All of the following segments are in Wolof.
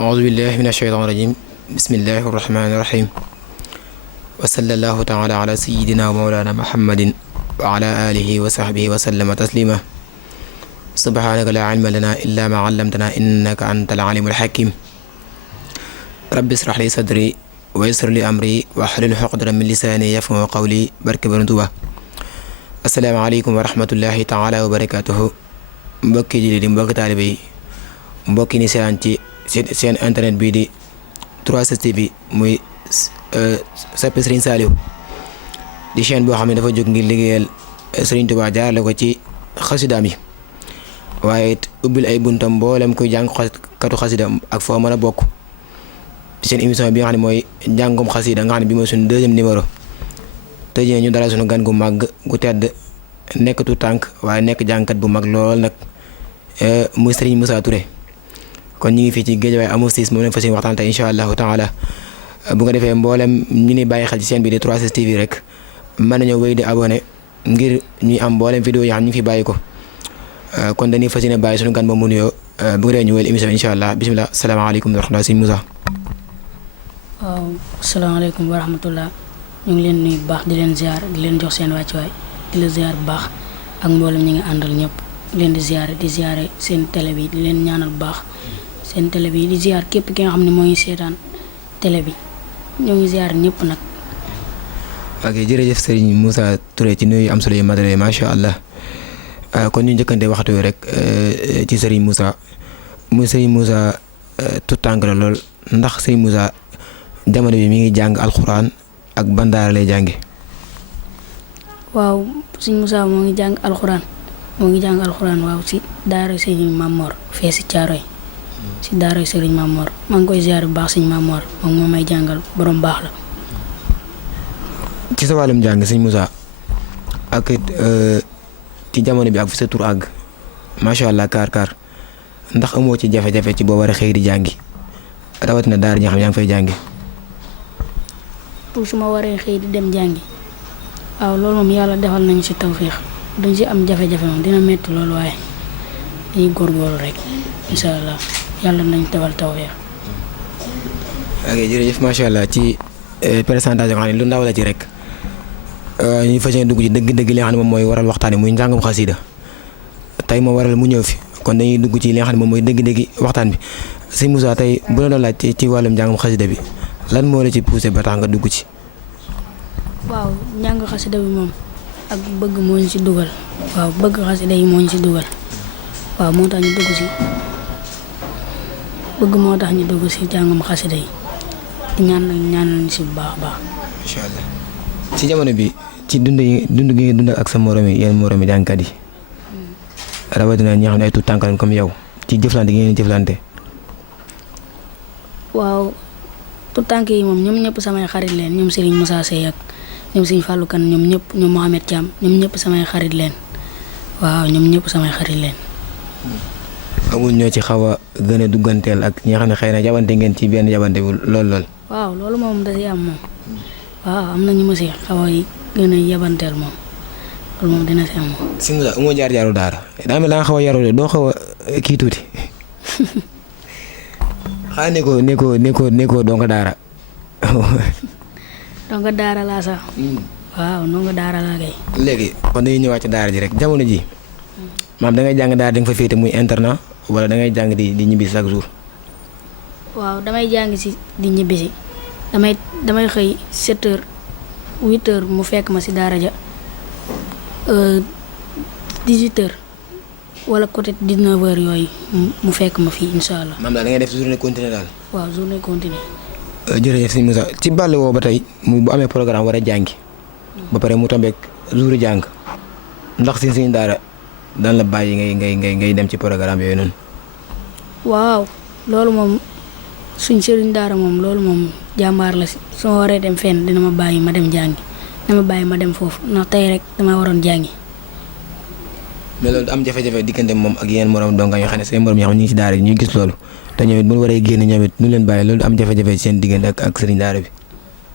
أعوذ بالله من الشيطان الرجيم بسم الله الرحمن الرحيم وصلى الله تعالى على سيدنا ومولانا محمد وعلى آله وصحبه وسلم تسليما سبحانك لا علم لنا إلا ما علمتنا إنك أنت العليم الحكيم رب اشرح لي صدري ويسر لي أمري واحلل عقدة من لساني يفقهوا قولي barke Borom Tuuba asalaamaaleykum wa rahmatullahi taala wa barakaatuhu mbokki jullit yi mbokki taalibe yi mbokki ni seetaan ci seen internet bii di 3STV muy soppe Serigne Saliou di chaîne boo xam ne dafa jóg ngir liggéeyal Serigne Touba jaarale ko ci xasidaam yi waaye it ubbil ay buntam mboolem kuy jàng katu xasida ak foo mën a bokk ci seen émission bi nga xam ne mooy njàngum xasida nga xam ne bi mooy suñu deuxième numéro tey jii ñu dalal suñu gan gu màgg gu tedd nekk tu tànk waaye nekk jàngkat bu mag lool nag muy Serigne Moussa Touré kon ñu ngi fii ci Guédiawaye Amou Ciss moom lañ fas yéene waxtaan tey incha allahu taala bu ko defee mboolem ñu ni bàyyi xel ci chaîne bi di 3STV rek mën nañoo wéy di abonné ngir ñuy am mboolem vidéo yi xam ñu ngi fi bàyyi ko kon dañuy fas yéene bàyyi suñu gan moom mu nuyoo bu ko defee ñu wéyal émission bi incha allah bisimilah salaamaaleykum wa rahmatulah sëñ Moussa. waaw asalaamaaleykum wa rahmatulah ñu ngi leen nuyu bu baax di leen ziar di leen jox seen wàccuwaay di la ziar bu baax ak mboolem ñi nga àndal ñëpp leen di ziare seen télé bi di leen ñaanal bu baax. seen télé bi di ziar képp ki nga xam ne moo ngi seetaan télé bi ñoo ngi ziar ñëpp nag. ok jërëjëf Serigne Moussa Touré ci nuyu am solo yu matériel macha allah kon ñu njëkkante waxtu wi rek ci Serigne Moussa muy Serigne Moussa tout tànk la lool ndax Serigne Moussa jamono bi mi ngi jàng alxuraan ak ban daara lay jànge. waaw Serigne Moussa moo ngi jàng alxuraan waaw si daara Serigne Mamor fee si Caaroy si daara Serigne Mamor maa ngi koy ziar bu baax Serigne Mamor moom moo may jàngal borom baax la. ci sa wàllum jàng Serigne Moussa ak ci jamono bi ak fi sa tur àgg macha allah kaar ndax amoo ci jafe-jafe ci boo war a xëy di jàngi rawatina daara ñi nga xam yaa ngi fay jàngi. pour su ma waree xëy di dem jàngi waaw loolu moom yàlla defal nañu si tawféex duñ si am jafe-jafe moom dina metti loolu waaye dañuy góorgóorlu rek incha allah. yàlla nañ tewal tawfeex. ok jërëjëf macha allah ci présentation xam ne lu ndaw la ci rek ñu fas yéene dugg ci dëgg-dëgg li nga xam ne moom mooy waral waxtaan muy njàngum xasida tey moo waral mu ñëw fi kon dañuy dugg ci li nga xam ne moom mooy dëgg-dëgg waxtaan bi sëñ Moussa tey bu la doon laaj ci wàllum njàngum xasida bi lan moo la ci poussé ba tax nga dugg ci. waaw njàng xasida bi moom ak bëgg moo ñu ci dugal waaw bëgg xasida yi moo ñu ci dugal waaw moo tax ñu dugg ci. bëgg moo tax ñu dugg ci jàngum xasida yi di ñaan ci bu baax a baax. incha allah ci jamono bi ci dund gi nga dund ak sa moromi yenn moromi jàngkat yi rawatina ñi nga xam ne ay tuut tànk lañ comme yow ci jëflante gi ngeen jëflante. waaw tuut tànk yi moom ñoom ñëpp samay xarit leen ñoom Serigne Moussa Seye ak ñoom Serigne Fallou Kane ñoom ñëpp ñoom Mohamed Thiam ñoom ñëpp samay xarit leen waaw ñoom ñëpp samay xarit leen. amul ñoo ci xaw a gën a dugganteel ak ñi nga xam ne xëy na jabante ngeen ci benn jabante bu lool. waaw loolu moom da ci am moom waaw am na ñu ma si xaw a gën a yabanteel moom loolu moom dina si am moom. si nga umoo jaar-jaaru daara daa mel da nga xaw a yaru doo xaw a kii tuuti xanaa nekkoo doo nga daara. doo nga daara laa sax. waaw doo nga daara laa kay. léegi kon dañuy ñëwaat ci daara ji rek jamono ji maam da ngay jàng daara di nga fa féete muy internat wala da ngay jàng di ñibbi chaque jour. waaw damay jàng si di ñibbisi damay xëy 7 heures 8 heures mu fekk ma si daara ja 18 heures wala côté 19 heures yooyu mu fekk ma fii incha allah. maam daal da ngay def journée continue daal. waaw journée continue. jërëjëf sëñ Moussa ci bàll woo ba tey mu bu amee programme war a jàngi ba pare mu tombeek jour jàng ndax si suñu daara daan la bàyyi ngay dem ci programme yooyu noonu. waaw loolu moom suñ sëriñ daara moom loolu moom jàmbaar la si su ma waree dem fenn dina ma bàyyi ma dem jàngi dama bàyyi ma dem foofu ndax tey rek dama waroon jàngi. mais loolu am jafe-jafe diggante moom ak yeneen morom donga yoo xam ne seen morom yoo xam ne ñu ngi ci daara bi ñuy gis loolu te ñoom it bu ñu waree génn ñoom it nu leen bàyyi loolu am jafe-jafe seen diggante ak sëriñ daara bi.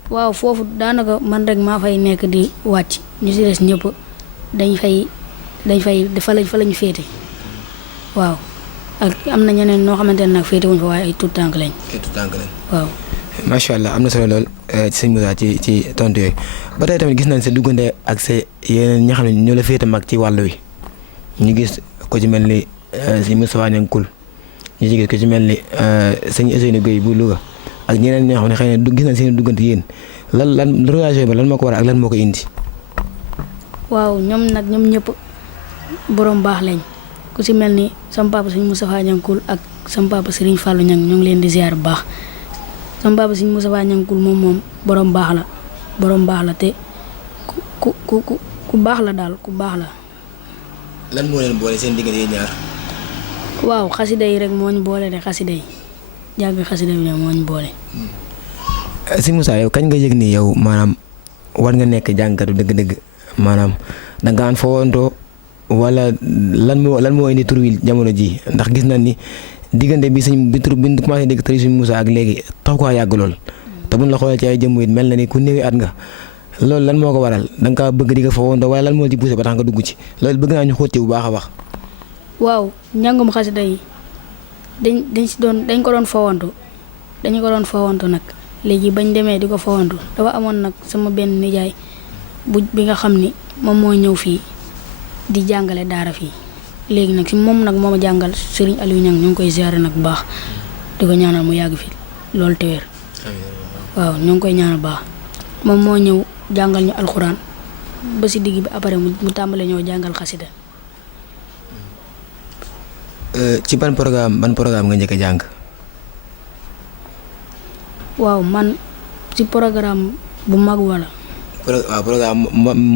waaw foofu daanaka man rek maa fay nekk di wàcc ñu si des ñëpp dañ fay fa lañu féete waaw ak am na ñeneen ñoo xamante ne nag féete wuñ fa waaye ay tout tànk lañ. waaw. macha allah am na solo lool ci sëñ Moussa ci tontu yooyu ba tey tamit gis nañ sa duggante ak sa yeneen ñi nga xam ne ñoo la féete mag ci wàll wi ñu gis ko ci mel ni sëñ Moustapha Niang Koul ñu ci gis ko ci mel ni sëñ Ousseynou Gueye bu Louga ak ñeneen ñoo xam ne xëy na gis nañ seen duggante yéen lan relation ba lan moo ko waral ak lan moo ko indi. waaw ñoom ñëpp borom baax lañ ku ci mel ni sama papa sëñ Moustapha Niang Koul ak sama papa Serigne Fallou Niang ñoo ngi leen di ziar bu baax. sama papa sëñ Moustapha Niang Koul moom borom baax la te ku baax la daal ku baax la. lan moo leen boole seen diggante yi ñaar. waaw xasida yi rek moo ñu boole de xasida yi jàng xasida bi moo ñu boole. sëñ Moussa yow kañ nga yëg ni yow maanaam war nga nekk jàngkatu dëgg-dëgg maanaam da nga fowantoo wala lan moo indi tur wi jamono ji ndax gis nañ ni. diggante bi bi commencé dégg tëri suñu Moussa ak léegi tax ko yàgg lool te buñ la xoolee ci ay jëmm it mel na ni ku néewi at nga loolu lan moo ko waral da nga kaa bëgg di ko fa woon wala lan moo ci poussé ba tax nga dugg ci loolu bëgg naa ñu xóoti bu baax a baax. waaw njàngum xasida yi dañ ko doon fawantu dañu ko doon fawantu nag léegi bañ demee di ko fawantu dafa amoon nag sama benn nijaay bi nga xam ni moom moo ñëw fii di jàngale daara fii. léegi nag si moom nag moo ma jàngal Serigne Aliou Niang ñu ngi koy ziare nag bu baax di ko ñaanal mu yàgg fi loolu te wér waaw ñu ngi koy ñaanal baax moom moo ñëw jàngal ñu alxuraan ba si digg bi après mu tàmbale ñëw jàngal xasida. ci ban programme nga njëkk a jàng. waaw man ci programme bu mag wala. waaw programme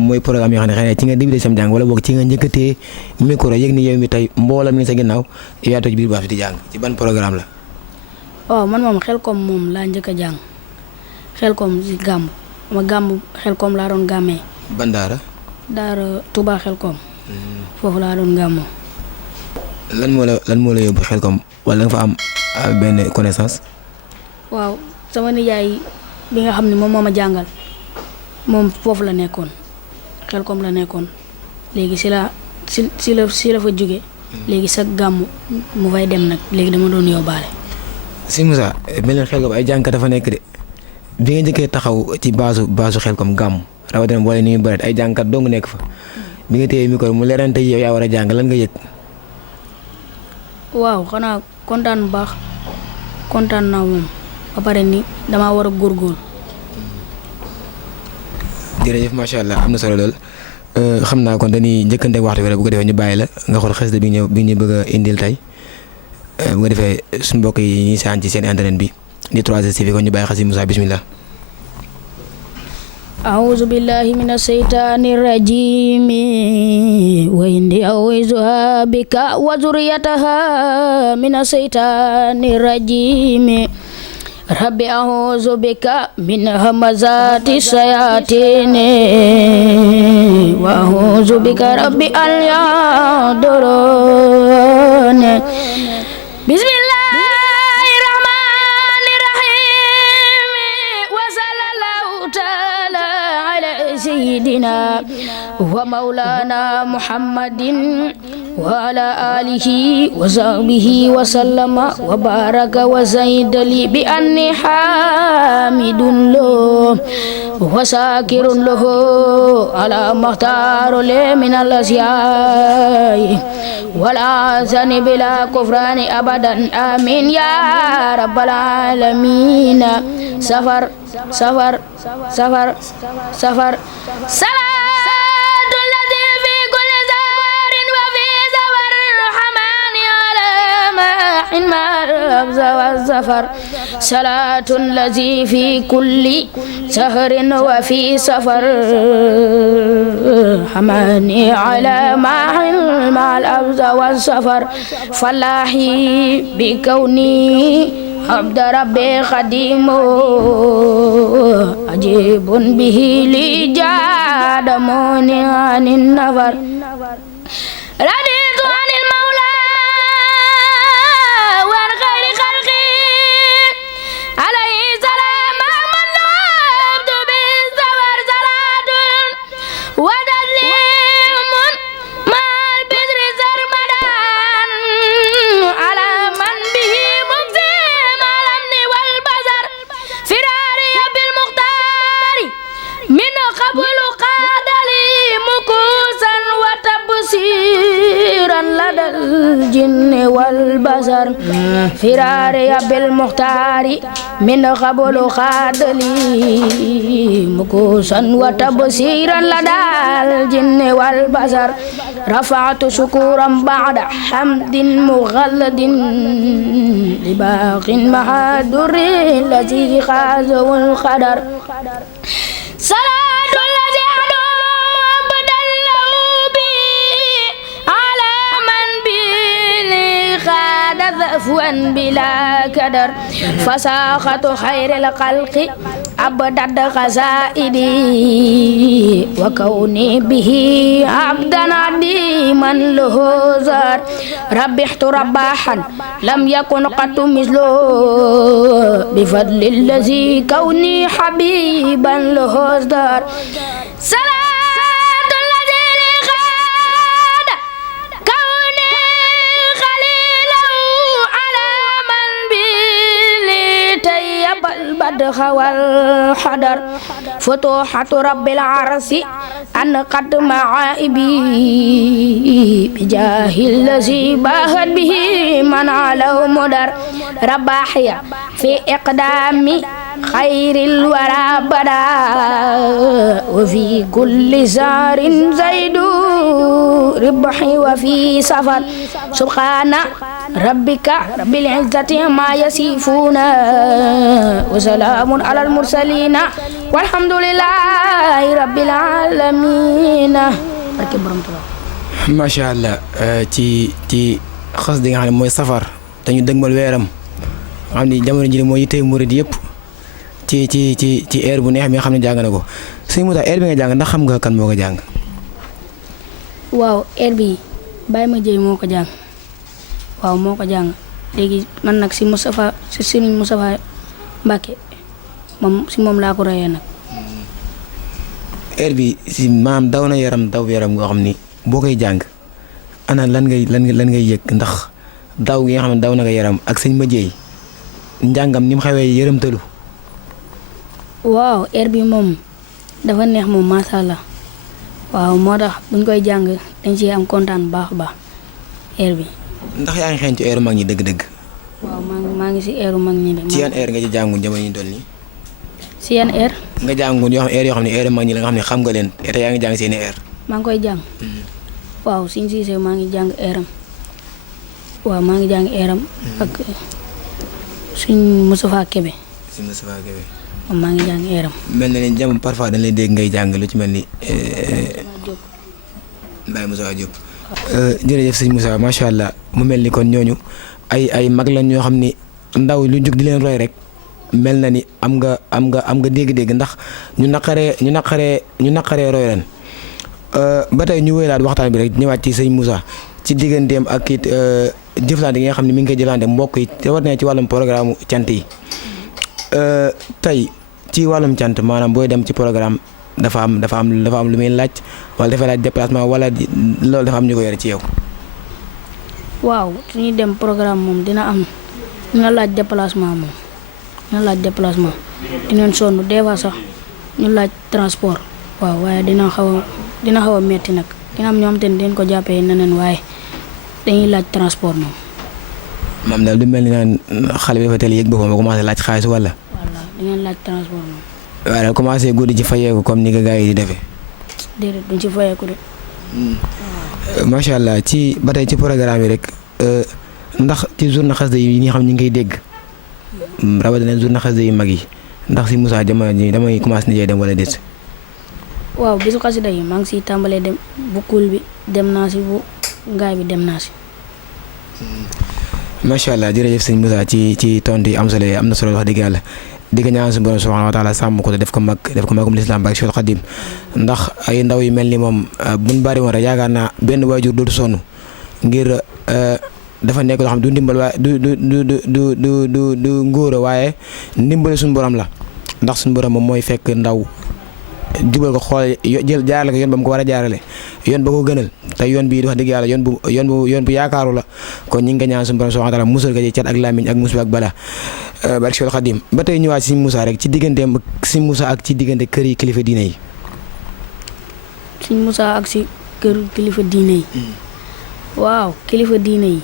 mooy programme yoo xam ne xëy na ci nga débuté sam jàng wala boog ci nga njëkkatee micro yëg ni yow mi tey mboolam ni sa ginnaaw yaa toog ci biir baax fi di jàng ci ban programme la. waaw man moom Xelkom moom laa njëkk a jàng Xelkom si gàmm ma gàmm Xelkom laa doon gàmmee. ban daara. daara Touba Xelkom. foofu laa doon gàmmoo. lan moo la yóbbu Xelkom wala nga fa am benn connaissance. waaw sama nijaay bi nga xam ne moom moo ma jàngal. moom foofu la nekkoon Xelkom la nekkoon léegi si la fa jóge léegi sa gàmmu mu fay dem nag léegi dama doon yóbbaale. si Moussa mel na Xelkom ay jàngkat dafa nekk de bi nga njëkkee taxaw ci baasu Xelkom gàmmu rawatina boole ni muy bëreet ay jàngkat dong nekk fa bi nga téye micro mu leerante yow yaa war a jàng lan nga yëg. waaw xanaa kontaan bu baax kontaan naa moom ba pare ni damaa war a góorgóorlu. jërëjëf macha allah am na solo lool xam naa kon dañuy njëkkante waxtu bi rek bu ko defee ñu bàyyi la nga xool xasida bi ñu bëgg a indil tey bu ko defee suñu mbokk yi ñuy saan ci seen internet bi di 3STV kon ñu bàyyi xasida Moussa bismillah. أعوذ بالله من الشيطان الرجيم وإني أعوذها بك وذريتها من الشيطان الرجيم رب أعوذ بك من همزات الشياطين وأعوذ بك رب أن يحضرون بسم الله الرحمن الرحيم وصلى الله تعالى على سيدنا ومولانا محمد وعلى آله وصحبه وسلم وبارك وزيد لي بأني حامد له وشاكر له على ما اختار لي من الأشياء ولا أحزن بلا كفران أبدا آمين يا رب العالمين سفر سفر سفر سفر صلاة الذي في كل زهر وفي زفر الرحمن على ما الأبز والزفر صلاة الذي في كل سهر وفي سفر حماني على مع الأبز والسفر فلاحي بكوني عبد ربي خديمه مجيب به لي جاد موني عن النفر رضيت عن المولى وعن خير خلقي عليه سلام من نوبت بالزور صلاة وتسليم مع البشر سرمدا على من به مقسم الأمن والبصر فراري بالمختار من قبل قاد لي مكوسا وتبصيرا لدى الجن والبصر فراري بالمختار من قبل قاد لي مكوسا وتبصيرا لدى الجن والبصر رفعت شكورا بعد حمد مغلد لباق مع در الذي خازه القدر صلاة الذي أدوم بدله بي على من بي خاد ذفوا بلا كدر فساخة خير الخلق أبدت خزائدي وكوني به عبدا عديما له زار ربحت رباحا لم يكن قط مثله بفضل الذي كوني حبيبا له زار صلاة الذي خاد كوني خليله على من بي طيب البدخ والحضر فتوحة رب العرش أن قد معائبي بجاه الذي باهت به من على مدر رباحية في إقدام خير الورى بدا وفي كل زار زيد ربحي وفي سفر سبحان ربك رب العزة ما يصفون وسلام على المرسلين والحمد لله رب العالمين. macha allah ci xas di nga xam ne mooy safar te ñu dëgmal weeram xam ni jamono ji mooy yittey murid yëpp ci air bu neex mi nga xam ne jàng na ko sëñ Moussa air bi nga jàng ndax xam nga kan moo ko jàng. waaw air bi Baye ma jëy moo ko jàng waaw moo ko jàng léegi man nag si Serigne Moustapha Mbacké moom laa ko royee nag. air bi si maam daw na yaram ngoo xam ni boo koy jàng ana lan ngay yëg ndax daw gi nga xam ne daw na ko yaram ak sëñ ma jëy njàngam ni mu xawee yërëmtalu. waaw air bi moom dafa neex moom macha allah waaw moo tax buñ koy jàng dañ ci am kontaan bu baax a baax air bi. ndax yaa ngi xeeñ ci airu mag ñi dëgg-dëgg. waaw maa ngi si airu mag ñi de. ci yan air nga ci jàngu jamono yi toll nii. si yan air. nga jàngu yoo xam ne airu mag ñi la nga xam ne xam nga leen te yaa ngi jàng seeni air. maa ngi koy jàng. waaw Sëñ Siise maa ngi jàng airam waaw maa ngi jàng airam ak Sëñ Moustapha Kébé. Sëñ Moustapha Kébé. maa ngi jàng airam. mel na ni jamono parfois dañ lay dégg ngay jàng lu ci mel ni Baye Moussa Diop. jërëjëf sëñ Moussa macha allah mu mel ni kon ñooñu ay mag lañ ñoo xam ni ndaw lu jug di leen roy rek mel na ni am nga dégg-dégg ndax ñu naqaree roy ren ba tey ñu wéyalaat waxtaan bi rek ñëwaat ci sëñ Moussa ci digganteem ak it jëflante yi nga xam ne mi ngi koy jëflante mbokk yi te war na ci wàllum programme cant yi tey ci wàllum cant maanaam booy dem ci programme dafa am lu muy laaj wala dafa laaj déplacement wala loolu dafa am ñu ko yore ci yow. waaw su ñuy dem programme moom dina laaj déplacement moom dinañ sonn des fois sax ñu laaj transport waaw waaye dina xaw a metti nag dina am ñoom te ne dañ ko jàppee neneen waaye dañuy laaj transport moom. maam daal du mel ni naan xale bi dafa teel yëg boppam ba commencé laaj xaalis wala. voilà dinañ laaj transport moom. waaye daal commencé guddi ci fayeeku comme ni ko gars yi di defee. déedéet duñ ci fayeeku de. macha allah ba tey ci programme yi rek ndax ci journée xasida yi ñi xam ñu ngi koy dégg rawatina journée xasida yu mag yi ndax si Moussa jamono ji damay commencé ni dem wala déet. waaw bisu xasida yi maa ngi siy tàmbalee dem bu kuul bi dem naa si bu ngaay bi dem naa si. macha allah jërëjëf sëñ Moussa ci tontu yi am na solo wax dëgg yàlla di ko ñaan suñu borom subhanahu wa taala sàmm ko te def ko magum lislaam ba Cheikhul Khadim ndax ay ndaw yu mel ni moom buñ bari woon rek yaakaar naa benn waajur dootu sonn ngir dafa nekk loo xam du ndimbal waaye du ngóora waaye ndimbal suñu borom la ndax suñu borom moom mooy fekk ndaw jubal ko xool jël jaarale ko yoon ba mu ko war a jaarale yoon ba ko gënal te yoon bii wax dëgg yàlla yoon bu yaakaaru la kon ñi nga ñaan suñu borom subhanahu wa taala musal ko ci cat ak làmmiñ ak musiba ak bala barke Cheikhul Khadim ba tey ñëwaat si Moussa rek ci digganteem si Moussa ak ci diggante kër yi kilifa diine yi. si Moussa ak si kër kilifa diine yi. waaw kilifa diine yi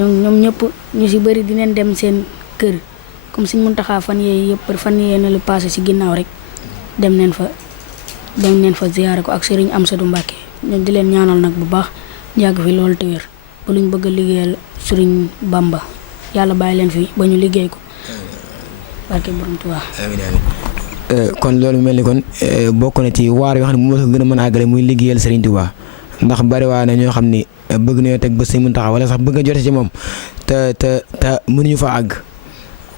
ñoom ñëpp ñu si bëri dinañ dem seen kër comme Sëñ Muntaxa fan yee na lu passé si ginnaaw rek dem neen fa ziyaare ko ak Serigne Amsadou Mbacke ñoom di leen ñaanal nag bu baax yàgg fi loolu te wér ba luñ bëgg a liggéeyal Serigne Bamba yàlla bàyyi leen fi ba ñu liggéey ko barke Borom Tuubaa. kon loolu mel ni kon bokk na ci waar yoo xam ne moo ko gën a mën a àggale muy liggéeyal Serigne Touba ndax bari waa na ñoo xam ni bëgg nañoo teg ba Sëñ Muntaxa wala sax bëgg a jote ci moom te mënuñu fa àgg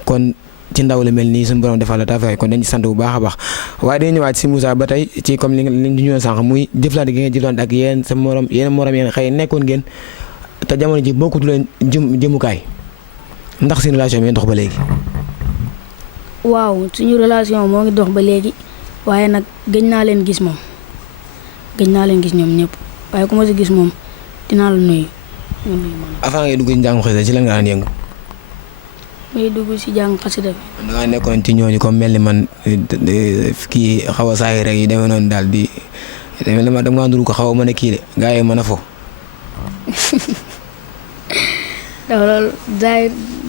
kon ci ndaw la mel nii suñu borom defal la tafay kon dañ ci sant bu baax a baax waaye dañuy ñëwaat si Moussa ba tey ci comme li ñu ñëwoon sànq muy jëflante gi nga jëflante ak yéen sa morom yéen xëy nekkoon ngeen te jamono ji bokkutu leen jëmukaay ndax seen relation bi dox ba léegi. waaw suñu relation moo ngi dox ba léegi waaye nag gëj naa leen gis moom gëj naa leen gis ñoom ñëpp waaye ku ma si gis moom dinaa la nuyu. avant ngay dugg ci njàngu xasida ci lan nga daan yëngu. may dugg si jàng xasida bi. da ngaa nekkoon ci ñooñu comme mel ni man kii xaw a saay rek yi demee noonu daal di demee ni ma dama ngaa ko xaw a mën a kii de gaa yi mën a fo. dafa loolu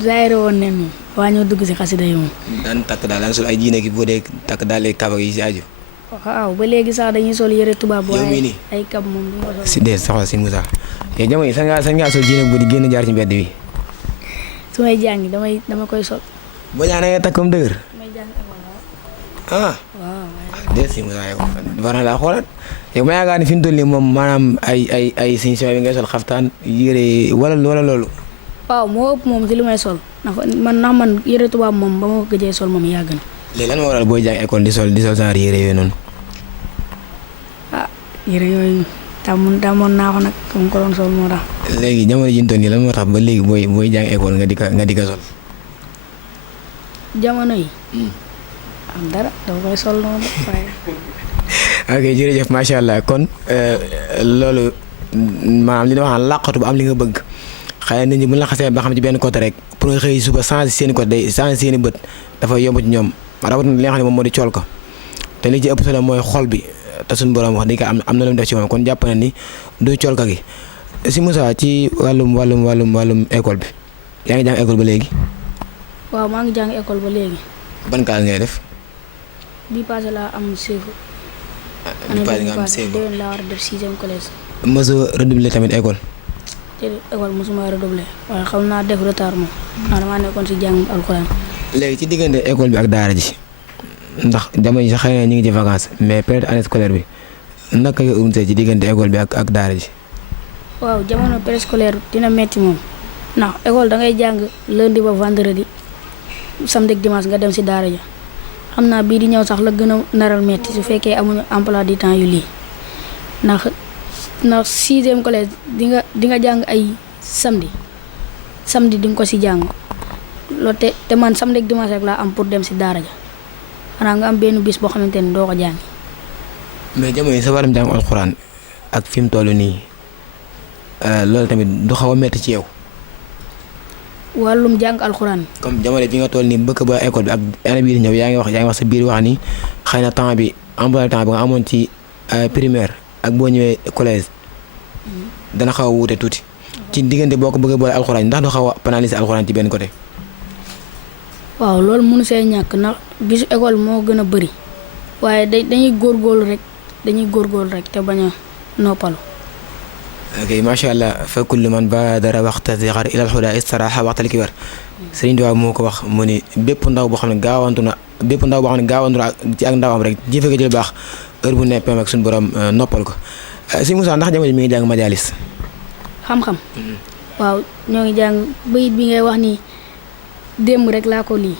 zaayre woon ne moom waa ñoo dugg si xasida yi moom. daan takk daal daan sol ay jiine ki boo dee takk daal di kaba yi si aju. waaw ba léegi sax dañuy sol yëre tubaab. yow mii nii ay kab moom du ma sol. si dee soxla si Moussa yow jamono yi sax ngaa sol jiine bu di génn jaar ci mbedd bi. su may jàngi dama koy sol. boo ñaan nga takk comme dëgër. may jàng ah. waaw. déet si Moussa yow war na laa xoolaat yow ma yaakaar ni fi mu toll nii moom maanaam ay siñ bi ngay sol xaftaan yére wala loolu. waaw moo ëpp moom ci li may sol ndax man yére tubaab moom ba ma ko gëjee sol moom yàgg na. léegi lan moo waral booy jàng école di sol genre yére yooyu noonu. ah yére yooyu tàmmoon naa ko nag comme ko doon sol moo tax. léegi jamono ji ñu toll nii lan moo tax ba léegi booy jàng école nga di ko sol. jamono yi. am dara dama koy sol noonu waaye. ok jërëjëf macha allah kon loolu maanaam li ñu wax làqatu ba am li nga bëgg xëy na nit ñi bu ñu la xasee ba xam ci benn côté rek pour nga xëy suba changer seen i côté day changer seen i bët dafa yomb ci ñoom rawatina li nga xam ne moom moo di cool ko te li ci ëpp solo mooy xol bi te suñu borom wax dëgg am na lu mu def ci moom kon jàpp na ni du cool ka gi si Moussa ci wàllum école bi yaa ngi jàng école ba léegi. waaw maa ngi jàng école ba léegi. ban kaal ngay def. bii passé laa am CFEE. bii passé nga am CFEE déwén laa war a def 6e collège. mosoo redoubler tamit école. te école mosuma redoubler waaye xam naa def retard moom. ndax damaa nekkoon si jàng alxuraan. léegi ci diggante école bi ak daara ji ndax jamono ji sax xëy na ñu ngi ci vacances mais période année scolaire bi naka nga unsee ci diggante école bi ak daara ji. waaw jamono préscolaire dina metti moom ndax école da ngay jàng lundi ba vendredi samedi ak dimanche nga dem si daara ja xam naa bii di ñëw sax la gën a naral metti su fekkee amuñu emploi du temps yu lii ndax 6e collège di nga jàng ay samedi di nga ko si jàng loolu te man samedi ak dimanche rek laa am pour dem si daara ja xanaa nga am benn bis boo xamante ni doo ko jàng. mais jamono yi sa wàllum jàng alxuraan ak fi mu toll nii loolu tamit du xaw a métti ci yow. wàllum jàng alxuraan. comme jamono bi nga toll nii bëgg ba école bi ak année bii di ñëw yaa ngi wax sa biir wax ni xëy na temps bi emploi temps bi nga amoon ci primaire ak boo ñëwee collège dana xaw a wuute tuuti ci diggante boo ko bëggee boole alxuraan ndax du xaw a pénaliser alxuraan ci benn côté. waaw loolu mënu see ñàkk ndax bisu école moo gën a bëri waaye dañuy góorgóorlu rek te bañ a noppalu. ok macha allah fa kullu man baadara waxta zixar ilal xuda istaraxa waxtal kibar Sëriñ Tuubaa moo ko wax mu ni bépp ndaw boo xam ne gaawantu na ci ak ndawam rek jëfe ko ci lu baax heure bu neppee ak suñu borom noppal ko si Moussa ndax jamono mi ngi jàng majalis. xam-xam. waaw ñoo ngi jàng bayit bi ngay wax ni démb rek laa ko lii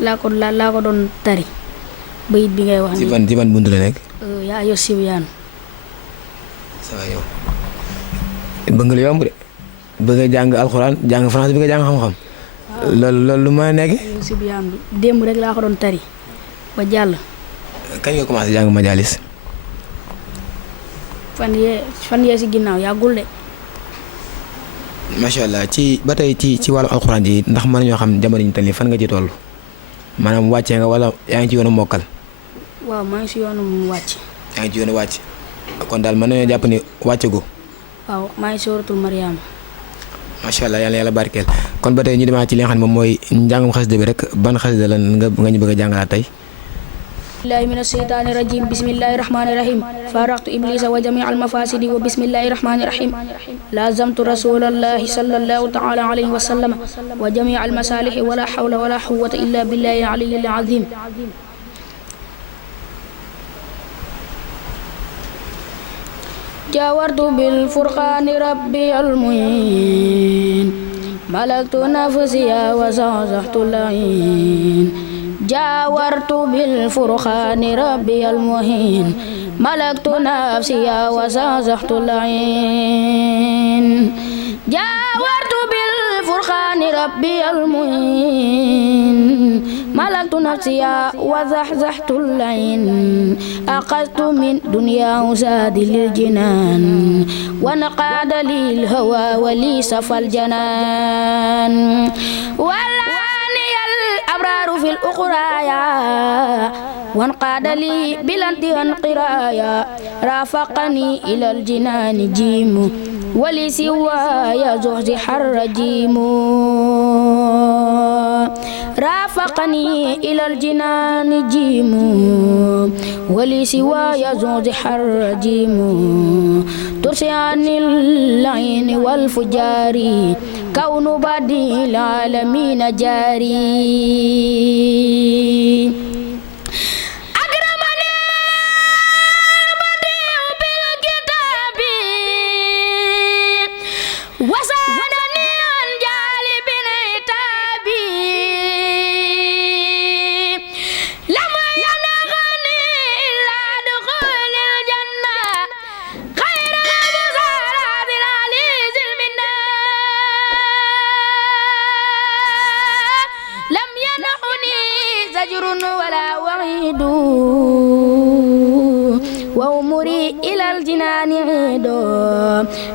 laa ko doon tari bayit bi ngay wax ci ni ban bunt la nekk. yaa ayyuha sibyaan. ça va yow bëgg nga lu yomb de bëgg nga jàng alxuraan jàng français bi nga jàng xam-xam. loolu lu ma nekk. ayyuha sibyaan bi démb rek laa ko doon tari ba jàll. kañ nga commencé jàng majalis. fan yee si ginnaaw yàggul de. macha allah ba tey ci wàllu alxuraan ji ndax mën nañoo xam jamono yi ñu toll nii fan nga ci toll maanaam wàccee nga wala yaa ngi ci yoonu mokkal. waaw maa ngi si yoonu wàcc. yaa ngi ci yoonu wàcc kon daal mën nañoo jàpp ni wàcce gu. waaw maa ngi sóoratul Mariama. macha allah yàlla barkeel kon ba tey ñu demaat ci li nga xam ne moom mooy njàngum xasida bi rek ban xasida la nga ñu bëgg a jàngalaat tey. billahi min asheytaani rajim bismillahi rahmani rahim faraqtu iblisa wa jamii almafasidi wa bismillahi rahmani rahim lazamtu rasulallahi sallallahu taala alayhi wa sallama wa jamii almasalihi wala hawla wala quwwata illa billahi aliyyil azim جاورت بالفرقان ربي المعين ملكت نفسي وزحزحت العين جاورت بالفرقان ربي المعين ملكت نفسي وزحزحت العين جاورت بالفرقان ربي المعين ملكت نفسي وزحزحت العين أخذت من دنيا زاد للجنان وانقاد لي الهوى ولي صفى الجنان ولاني الأبرار في الأخرايا وانقاد لي بلاد انقرايا رافقني إلى الجنان جيم ولسواي زحزح الرجيم رافقني إلى الجنان جيم ولسواي زحزح الرجيم ترسي عن اللعين والفجار كون بديع العالمين جاري وسعدني عن جالب عتابي لم ينغني إلا دخول الجنة خير المسارات العليز المنة لم ينحني زجر ولا وعيد وأمري إلى الجنان عيد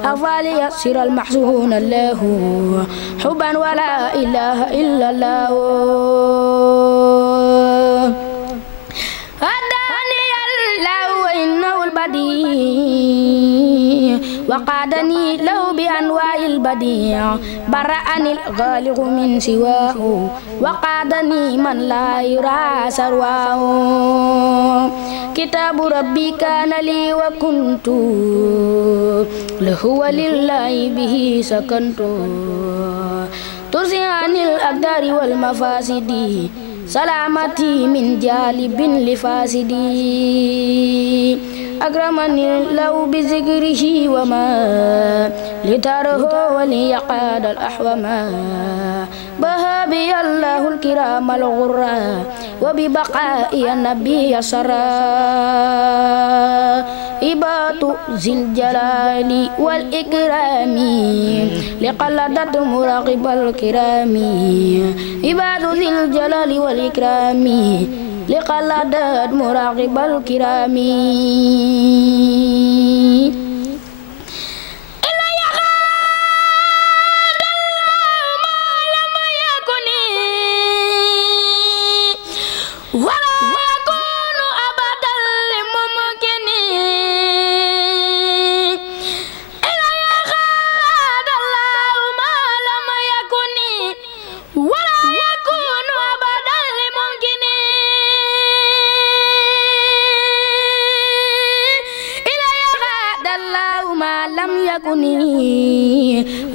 أفعل يسر المحزون الله حبا ولا إله إلا الله هداني الله وإنه البديع وقادني له بأنواع البديع برأني الغالق من سواه وقادني من لا يرى سرواه كتاب ربي كان لي وكنت له ولله به سكنت ترسي عن الأقدار والمفاسد سلامتي من جالب لفاسدي أكرمني الله بذكره وما لتره وليقاد الأحوما بها بي الله الكرام الغرى وببقاء النبي سرى إبات ذي الجلال والإكرام لقلدت مراقب الكرام إبات ذي الجلال والإكرام لقلدت مراقب الكرام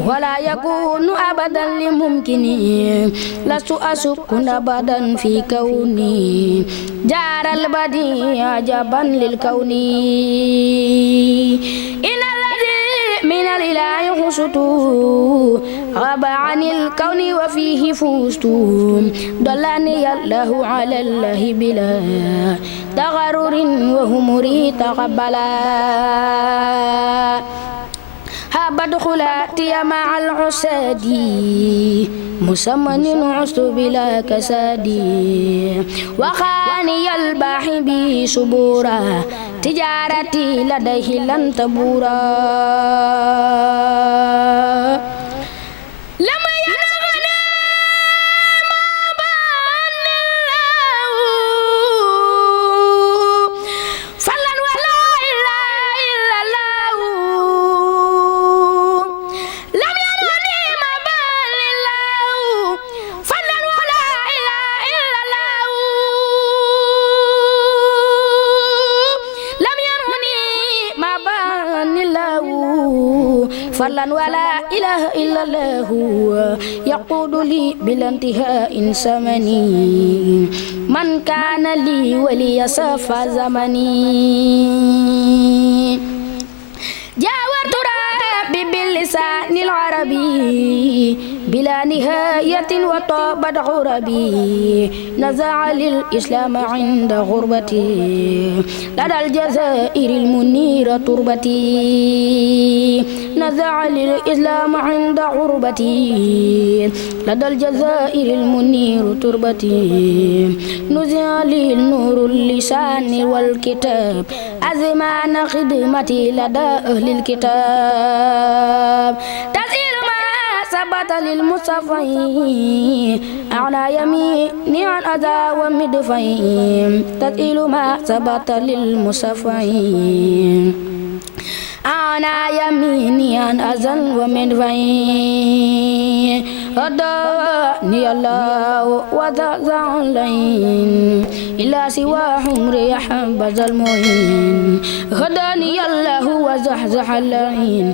ولا يكون أبدا لممكني لست أشك أبدا في كوني جار البديع عجبا للكون إن الذي من الإله خشت غاب عن الكون وفيه فزت دلني الله على الله بلا تغرر وهمري تقبلا هابت خلاتي مع العسادي مسمن عست بلا كسادي وخاني الباحي بي سبورا تجارتي لديه لن تبورا فضلا ولا إله إلا الله يقود لي بلا انتهاء سمني من كان لي ولي صفى زمني جاورت ربي باللسان العربي بلا نهاية وطابت غربي نزع للإسلام عند غربتي لدى الجزائر المنيرة تربتي نزع للإسلام عند غربتي لدى الجزائر المنير تربتي نزع لي النور اللسان والكتاب أزمان خدمتي لدى أهل الكتاب تسير ما ثبت للمصطفين أعنى يميني عن أذى ومدفين تسير ما ثبت للمصطفين أنا يميني عن أذى ومدفين هداني الله وذا اللين إلا سوى حمري حبذا المعين هداني الله وزحزح اللين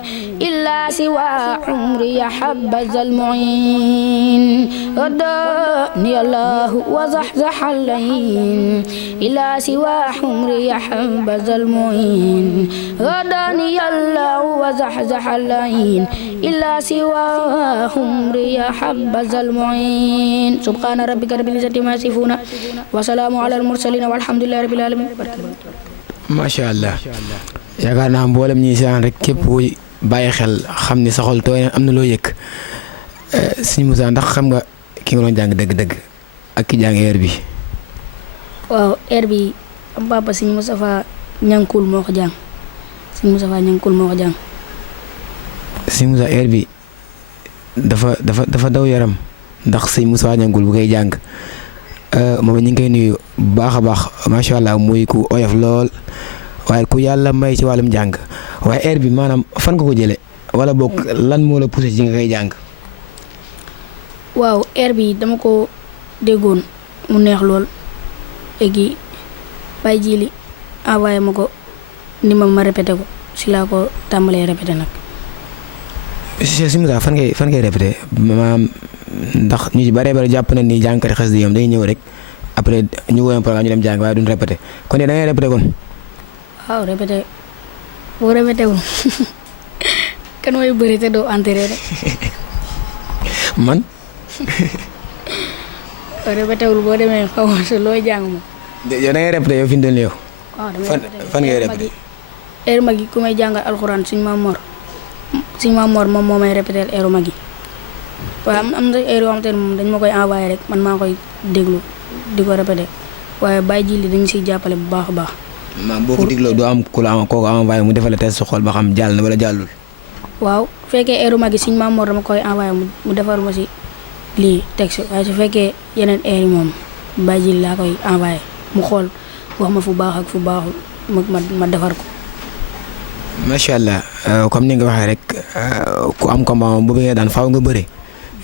إلا سوى عمري حبذا المعين هداني الله وزحزح اللين إلا سوى حمري حبذا المعين هداني الله وزحزح اللين إلا سوى حمري حبذا المعين سبحان ربك رب العزة ما يصفون وسلام على المرسلين والحمد لله رب العالمين. macha allah yaakaar naa mboolem ñi saan rek képp ku bàyyi xel xam ni sa xol tooy na am na loo yëg sëñ Moussa ndax xam nga ki nga doon jàng dëgg-dëgg ak ki jàng air bi. waaw air bi am papa sëñ Moustapha Ñankul moo ko jàng sëñ Moustapha Ñankul moo ko jàng. sëñ Moussa air bi dafa daw yaram ndax sëñ Moussa Ñankul bu koy jàng moom ñu ngi koy nuyu bu baax a baax macha allah muy ku oyof lool waaye ku yàlla may ci wàllum jàng waaye air bi maanaam fan nga ko jëlee wala boog lan moo la poussé ci nga koy jàng. waaw air bi dama ko déggoon mu neex lool léegi Baye Jili envoyé ma ko ni ma répété ko si laa ko tàmbalee répété nag. sëñ Moussa fan ngay répété maanaam ndax ñu ci bëree bëri jàpp nañ ni jàngkati xas di yam day ñëw rek après ñu woowee programme ñu dem jàng waaye duñ répété kon da ngay répété kon. waaw répété boo répété wul kan mooy bëri te doo enterré rek. man. boo répété wul boo demee xaw ma si looy jàng moom. yow da ngay répété yow fi mu doon yow. waaw damay répété fan ngay répété. heure mag yi ku may jàngal alxuraan suñu maam Mor moom moo may répété heure mag yi waaye am na heure yoo xamante ne moom dañ ma koy envoyé rek man maa koy déglu di ko répété waaye Baye Jili dañu siy jàppale bu baax a baax. maam boo ko dégloo doo am ku la kooku envoyé mu defal la test xool ba xam jàll na wala jàllul. waaw su fekkee heure mag yi suñu maam Mor dama koy envoyé mu defar ma si lii texte waaye su fekkee yeneen heure yi moom Baye Jili laa koy envoyé mu xool wax ma fu baax ak fu baaxul ma defar ko. macha allah comme ni nga waxee rek ku am combat moom bu bëggee daan faaw nga bëre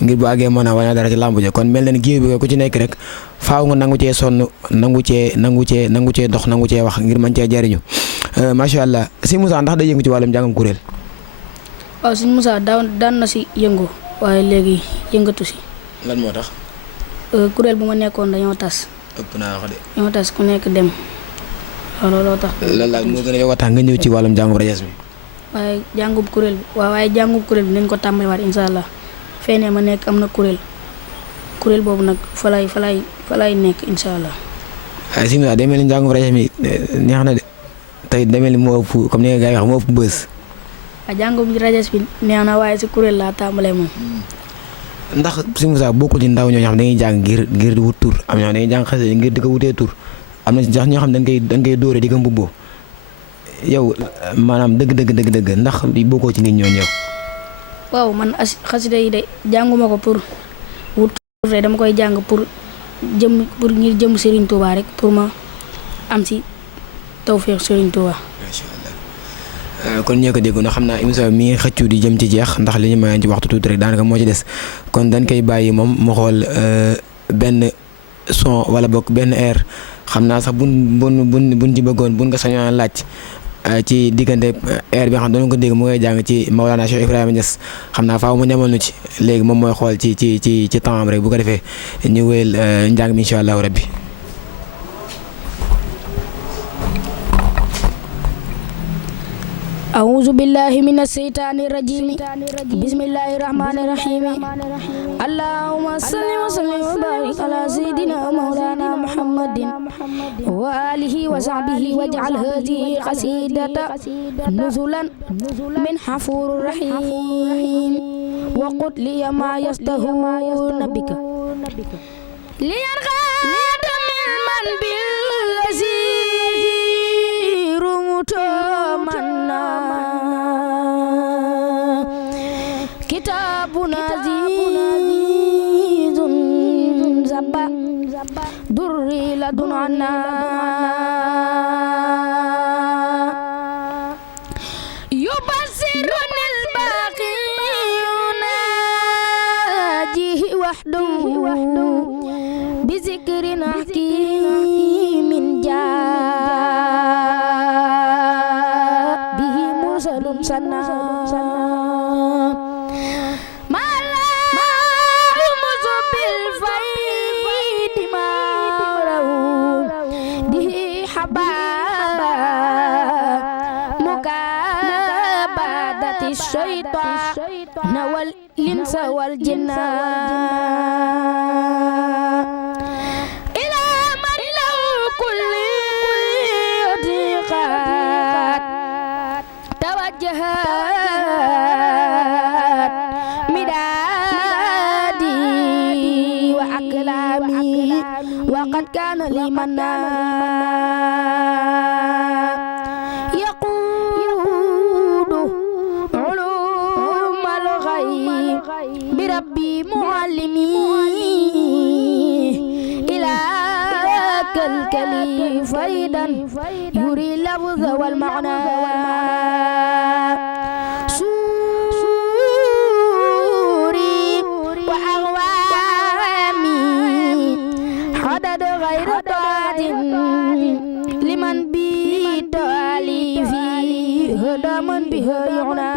ngir bu àggee mën a wane dara ci làmb ja kon mel na ni géew bi ku ci nekk rek faaw nga nangu cee sonn nangu cee dox nangu cee wax ngir mën cee jariñu macha allah sëñ Moussa ndax day yëngu ci wàllum jàngam kuréel. waaw sëñ Moussa daan na si yëngu waaye léegi yëngatu si. lan moo tax. kuréel bu ma nekkoon dañoo tas. ëpp naa wax de. dañoo tas ku nekk dem. waaw looloo tax. lan la moo gën a yow a tax nga ñëw ci wàllum jàngum rajas bi. waaye jàngub kuréel bi nañ ko tàmbaliwaat incha allah feneen ma nekk am na kuréel boobu nag fa lay nekk incha allah. si day mel ni njàngum rajo mi neex na de tey day mel ni moo ëpp comme ni nga gars yi wax moo ëpp bës. waaw jàngum rajo bi neex na waaye si kuréel laa tàmbalee moom. ndax si Moussa bokkul ci ndaw ñoo xam dañuy jàng ngir di wut tur am na ñoo xam dañuy jàng xasida ngir di ko wutee tur am na sax ñoo xam dañ koy dóore di ko mbubboo yow maanaam dëgg ndax bokkoo ci nit ñooñu yow. waaw man xasida yi de jànguma ko pour wut tur de dama koy jàng pour ngir jëm Serigne Touba rek pour ma am si tawfeex Serigne Touba. macha allah kon ñoo ko dégg na xam naa émission mi ngi xëccu di jëm ci jeex ndax li ñu mayoon ci waxtu tuuti rek daanaka moo ci des kon dañ koy bàyyi moom mu xool benn son wala boog benn air xam naa sax buñ ci bëggoon buñ ko sañoon laaj ci diggante air bi nga xam ne doon ko dégg mu ngay jàng ci Maolana Cheikh Ibrahima Niass xam naa faaw mu ñamal nu ci léegi moom mooy xool ci temps am rek bu ko defee ñu wéyal njàng mi incha allahu rabbi. أعوذ بالله من الشيطان الرجيم بسم الله الرحمن الرحيم اللهم صل وسلم وبارك على سيدنا مولانا محمد وآله وصحبه واجعل هذه قصيدة نزلا من حفور رحيم وقل لي ما يستهون بك ليرغى من بالذي رمت منا كتابنا عزيز زبا دري لدن عنا يبصرني الباقي يناجيه وحده بذكر حكيم جاء به مرسل سنا الشيطان والإنس والجن إلى من له كل ضيقات توجهات مدادي وأقلامي وقد كان لي منا بربي معلمي إلى كالكلي فريدا يري اللفظ والمعنى سوري وأغوامي حدد غير طاعة لمن بيتالي فيه هدى من به يعنى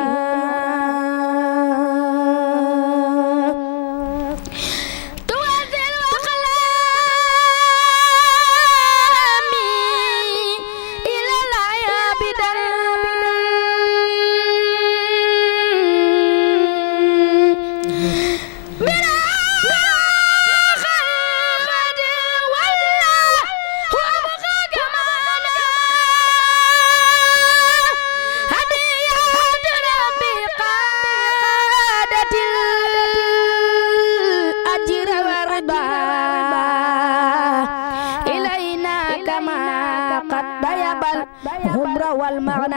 والمعنى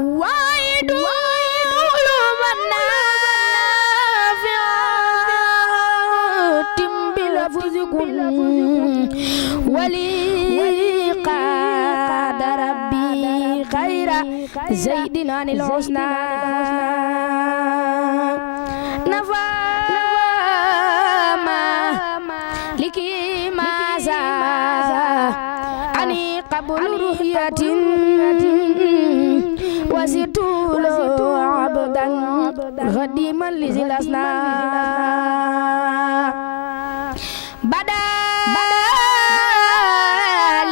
وايد علوم النافعات بلفظكم ولي قاد ربي خير زيد عن الحسنى نفى لكي قبل رؤية وزدت له عبدا خديما لذي الأسنان بدا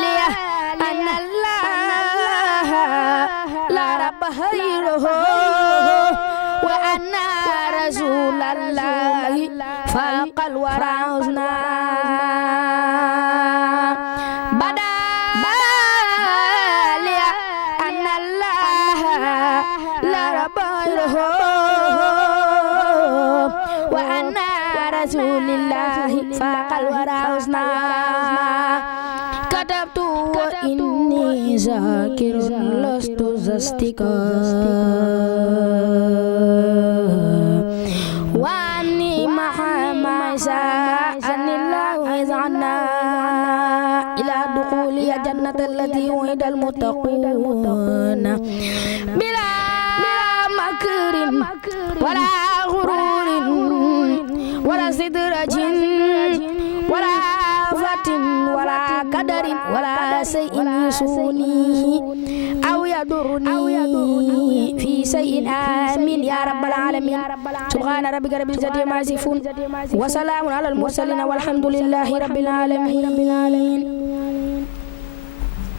لي أن الله لا رب غيره anna rasulallahi faqal warausna bada liya anna allaha la rabbahu wa anna rasulillahi faqal warausna katabtu wa inni zakirun lastu zastika wa anni mahamma anillahu izana ila dukhuli jannata allati wa'ida almuttaquna bila makrin wala ghururin wala sidrajin wala fatin wala kadarin wala shay'in yusunihi aw yadurruni fi shay'in amin ya rabbal alamin subhana rabbika rabbil izzati amma yasifun wa salamun alal mursalin walhamdulillahi rabbil alamin.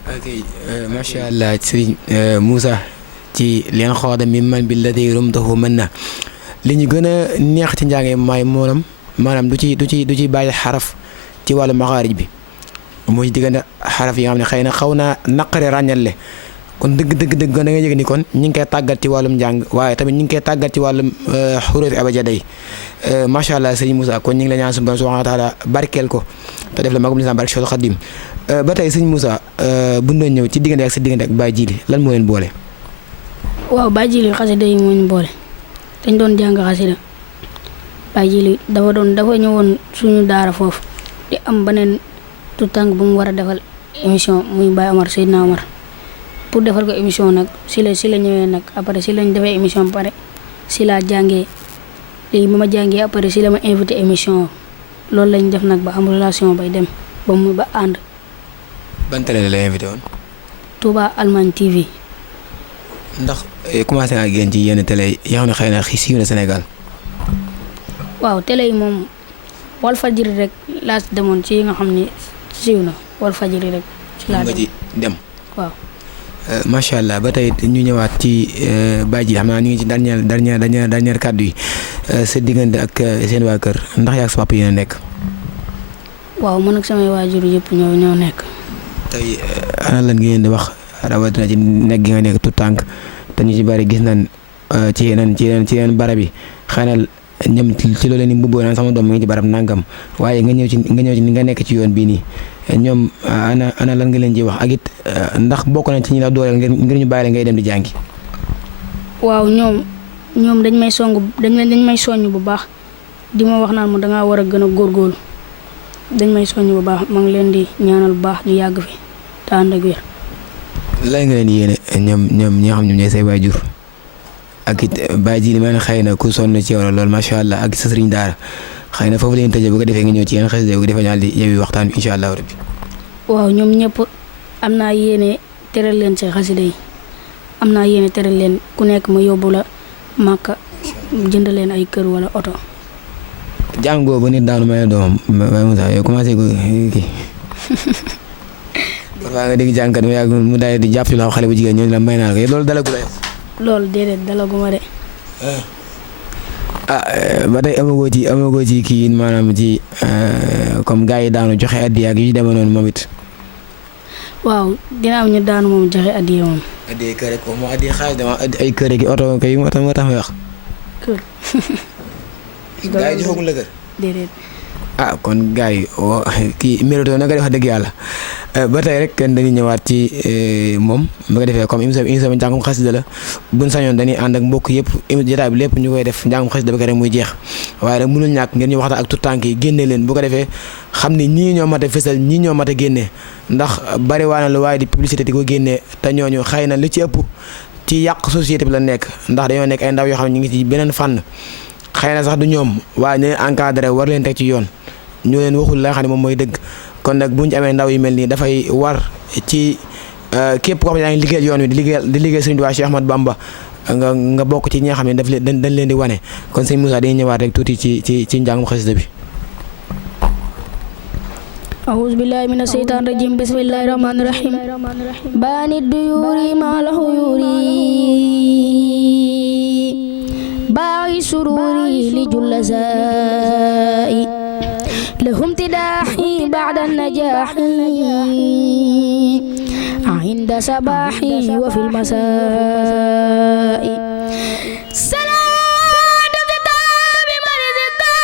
ok macha allah Serigne Moussa ci leen xooda mi man bi ladi rumtahu mën na li ñu gën a neex ci njàngee maanaam du ci bàyyi xaraf ci wàllu maxaarij bi mooy diggante xaraf yi nga xam ne xëy na xaw naa naqare ràññale kon dëgg da nga yëg ni kon ñi ngi koy tàggat ci wàllum njàng waaye tamit ñi ngi koy tàggat ci wàllum xurufi abajada yi macha allah sëñ Moussa kon ñu ngi la ñaan suñu borom subhanahu wa taala barkeel ko te def la magum lislam barke Cheikhul Khadim ba tey sëñ Moussa bu ñu doon ñëw ci diggante ak sa diggante ak Baye Djily lan moo leen boole. waaw Baye Djily xasida yi moo ñu boole dañ doon jàng xasida Baye Djily dafa ñëwoon suñu daara foofu di am beneen tout tànk bu mu war a defal émission muy Baye Omar Seydina Omar pour defal ko émission nag si la ñëwee nag après si lañ defee émission ba pare si laa jàngee léegi ba ma jàngee après si la ma invité émission loolu lañ def nag ba am relation bay dem ba ànd. ban télé la invité woon. Touba Allemagne TV. ndax commencé naa génn ci yenn télé yoo xam ne xëy na siiw na Sénégal. waaw télé yi moom Walfadjri rek laa si demoon ci nga xam ne siiw na Walfadjri rek. ci laa nga ci dem. waaw. macha allah ba tey ñu ñëwaat ci Baye Djily xam naa ñu ngi ci dernière kàddu yi sa diggante ak seen waa kër ndax yaa ak sa papa yéen a nekk. waaw man ak samay waajur yëpp ñoo nekk. tey ana lan ngeen di wax rawatina ci nekk gi nga nekk tout tànk te ñu ci bari gis nañ ci yeneen barab yi xëy na ñoom ci loolu leen di mbubboo naan sama doom mi ngi ci barab nangam waaye nga ñëw ci ni nga nekk ci yoon bii nii ñoom ana lan nga leen ji wax ak it ndax bokk nañ ci ñi la dooleel ngir ñu bàyyi la ngay dem di jàngi. waaw ñoom dañ may soññ bu baax di ma wax naan ma dangaa war a gën a góorgóorlu dañ may soññ bu baax ma ngi leen di ñaanal bu baax ñu yàgg fi te ànd ak wér. lan nga leen yéene ñoom ñi nga xam ñoom ñooy say waajur ak it Baye Djily man xëy na ku sonn ci yow la lool macha allah ak sa sëriñ daara xëy na foofu la ñuy tëjee bu ko defee nga ñëw ci yenn xasida bu ko defee ñaal di yewi waxtaan bi incha allah rabbi. waaw ñoom ñëpp am naa yéene teral leen ci xasida yi am naa yéene teral leen ku nekk ma yóbbu la Màkka jënd leen ay kër wala oto. jàngoo ba nit daanu may doomam Baye Moussa yow commencé ko kii parfois nga dégg jàngkat mu yàgg mu daal di jàpp ci loxo xale bu jigéen ñooñu la may naa la ko loolu dalagu la yow. loolu déedéet dalaguma de. ba tey amagoo ci kii maanaam ci comme gars yi daanu joxe addiya ak yu demee noonu moom it. waaw dina am ñu daanu moom joxe addiya moom. addiya kër rek moom addiya xaalis dama ay kër gi oto kay moo tax may wax. kër. gars yi joxagul la kër. déedéet. kon gars yi kii mérito na nga def dëgg yàlla ba tey rek dañuy ñëwaat ci moom ba nga defee comme émission bi njàngum xasida la buñ sañoon dañuy ànd ak mbokk yëpp jotaay bi lépp ñu koy def njàngum xasida ba rek muy jeex waaye nag mënul ñàkk ngeen ñu waxtaan ak tout tànk yi génne leen bu ko defee xam ni ñii ñoo mat a fësal ñii ñoo mat a génne ndax bari waa na lu waaye di publicité di ko génnee te ñooñu xëy na li ci ëpp ci yàq société bi la nekk ndax dañoo nekk ay ndaw yoo xam ne ñu ngi ci beneen fànn xëy na sax du ñoom waaye ñu leen encadré war leen teg ci yoon ñu leen waxul la nga xam ne moom mooy dëgg kon nag bu ñu amee ndaw yu mel nii dafay war ci képp koo xam ne yaa ngi liggéeyal yoon wi di liggéeyal Sëriñ Tuubaa Cheikh Ahmadou Bamba nga bokk ci ñi nga xam ne dañ leen di wane kon sëñ Moussa dañuy ñëwaat rek tuuti ci njàngum xasida bi. أعوذ بالله من الشيطان الرجيم بسم الله الرحمن الرحيم بان الديور مع الحيور باغي سروري لجلسائي له امتداحي بعد النجاح عند صباحي وفي المساء صلاة الكتاب مرزقا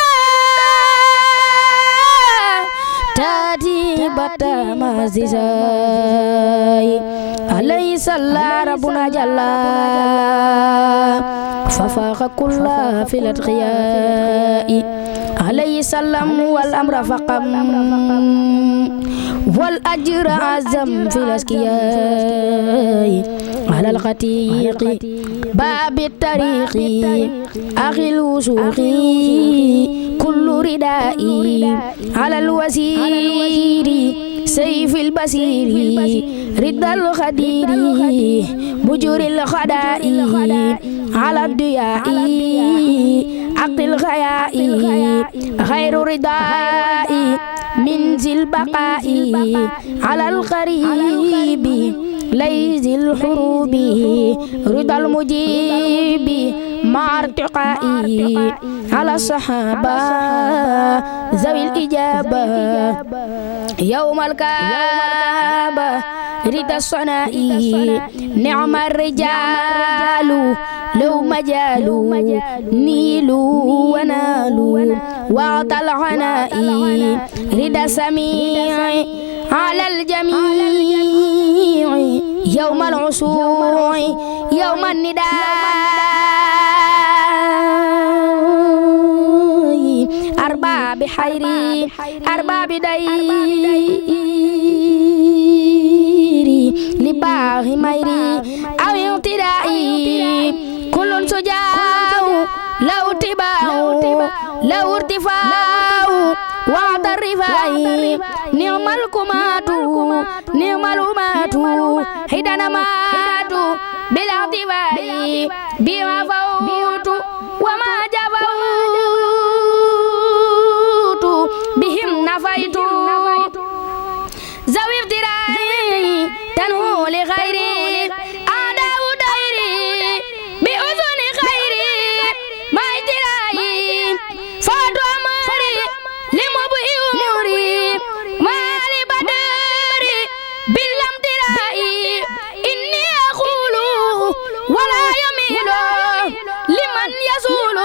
تاتي بتا ماززاي عليه صلى ربنا جل ففاق كل في الأتقياء عليه السلام والأمر فقم والأجر عزم في الأسكياء على الخطيق باب الطريق أخي الوسوق كل ردائي على الوزير سيف البصير رد الخدير بجور الخداء على الضياء عقد الغياء خير رداء من ذي البقاء على القريب ليس الحروب رضا المجيب مع ارتقائي على الصحابة ذوي الإجابة يوم الكعبة رضا الصنائي نعم الرجال لو مجالوا نيلوا ونالوا وعطى العناء رضا سميع على الجميع يوم العصور يوم النداء أرباب حيري أرباب ديري لباغ ميري أو اعتدائي كل سجاع لو تباع لو ارتفاع وعد الرفاع نعم الكمات نعم الأمات حيدنا مات بلا اعتباع بما فوت وما جفوت بهم نفيت ذوي افتراء تنهو لغيري أعداء ديري بأذن خيري ما اجترائي فات أمري لمبئ أموري ما لبدري بالامترائي إني أقول ولا يميل لمن يزول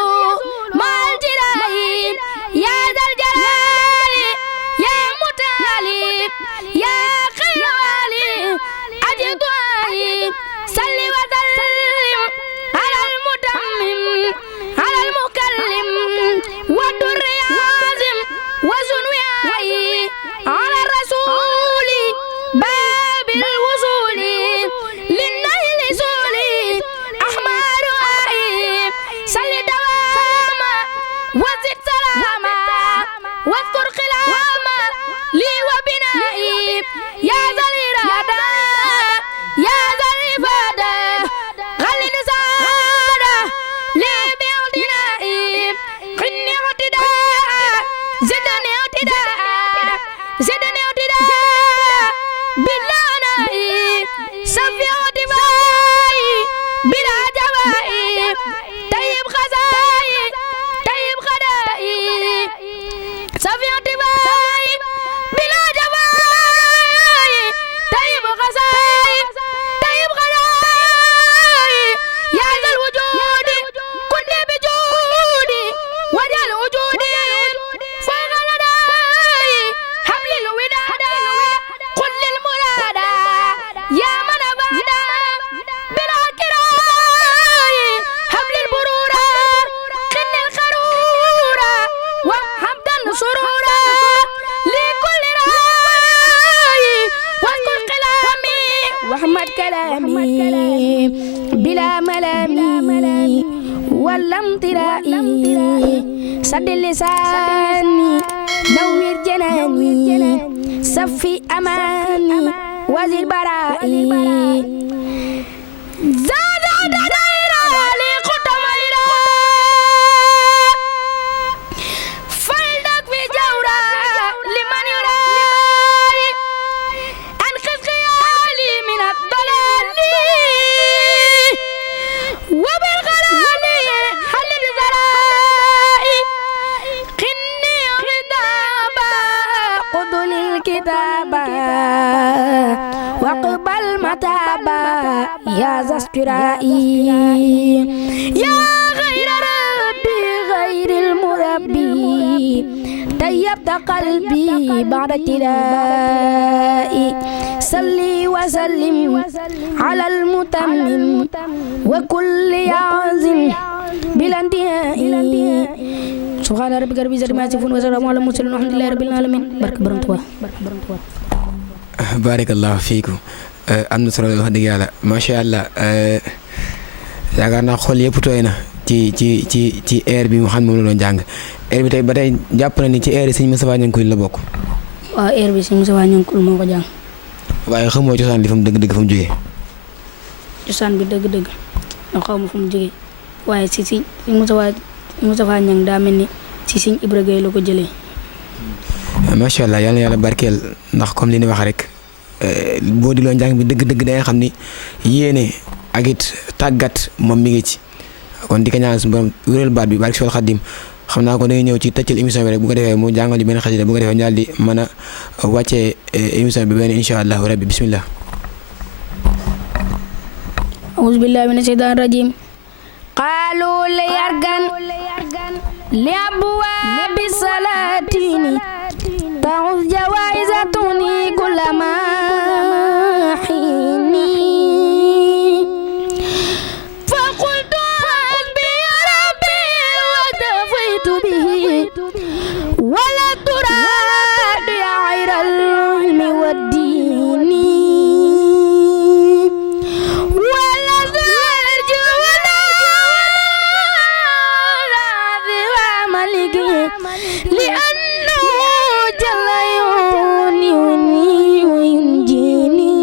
ما الجرائي يا ذا الجلال يا متعالي يا خير والي أجدعي صل وسلم على المتمم على المكلم والدر عازم وزنوعي على الرسول باب الوصول للنيل سولي أحمر آي صل دواما وزد سلاما واذكر خلاما لي وبنائي يا ذا الإرادة يا ذا الإفادة غلد سادة لي باعتنائي قني اعتداء زدني اعتداء زدني اعتداء بالعنائي صفي اعتبائي بلا جوائي طيب خزائي طيب خدائي صفي اعتبائي بلا جوائي طيب خزائي طيب خدائي يا ذا الوجود كن بجودي وجل وجودي فوق لداي حبل الوداد قل للمراد يا من أبعد بلا كراي حبل البرورة قن الخرورة وحمدا سرورا لكل راي واذكر كلامي واحمد كلامي بلا ملامي ولا امترائي سد لساني نوّر جناني صفي أماني وزير برائي زاد دائرة لقدام الإله فلدك في جورة لمن يراي أنقذ خيالي من الضلال وبالغلال حلل زراري واقبل متابا يا ذا استرائي يا غير ربي غير المربي طيبت قلبي بعد ابتلائي صلي وسلم على المتمم وكل يعزم بلا انتهاء سبحان ربك رب العزة عما يصفون وسلام على المرسلين والحمد لله رب العالمين barke Borom Tuubaa barakallahu fiikum am na solo wax dëgg yàlla macha allah yaakaar naa xol yëpp tooy na ci air bi mu xam ne moom la doon jàng air bi tey ba tey jàpp na ni ci air yi sëñ Moustapha Niankoul la bokk. waaw air bi sëñ Moustapha Niankoul moo ko jàng. waaye xamoo cosaan li fa mu dëgg-dëgg fa mu jógee. cosaan bi dëgg-dëgg nga xaw ma fu mu jógee waaye si Moustapha Niang daa mel ni si sëñ Ibra Gueye la ko jëlee. macha allah yal na yàlla barkeel ndax comme li ni wax rek boo di loo njàng bi dëgg-dëgg da nga xam ni yéene ak it tàggat moom mi ngi ci kon di ko ñaan suñu borom wéral baat bi barke Seexul Xaadim xam naa ko dañuy ñëw ci tëccal émission bi rek bu ko defee mu jàngal ñu benn xasida bu ko defee ñaal di mën a wàccee émission bi benn incha allahu rabbi bismillah. أعوذ بالله من الشيطان الرجيم قالوا ليركن لأبواب السلاطين تعوز جوائزتني كل ما حين فقلت حسبي ربي وكفيت به ولا تراد يا غير العلم والدين ولا ترجو ولا ملكي لأنه جل يغني وينجيني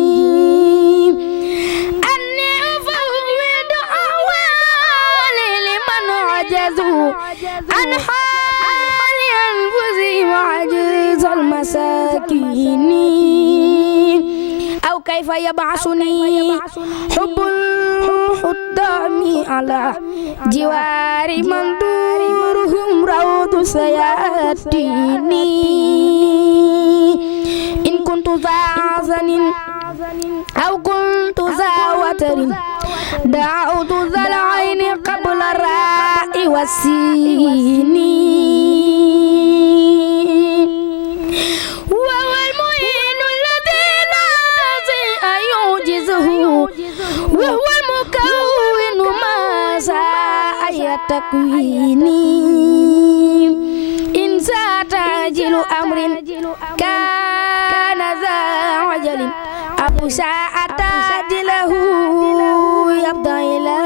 أني أفوض أحوالي لمن عجزوا عن حال أنفسهم وعجز المساكين أو كيف يبعثني حب الحطام على جوار من دورهم روض سياتين إن كنت ذا عزن أو كنت ذا وتر دعوت ذا العين قبل الراء والسين وهو المعين الذي لا شيء يعجزه وهو المكون ما شاء يتكويني إن ساتعجل أمر كان ذا عجل أبو ساعة تعجله يبدأ إلى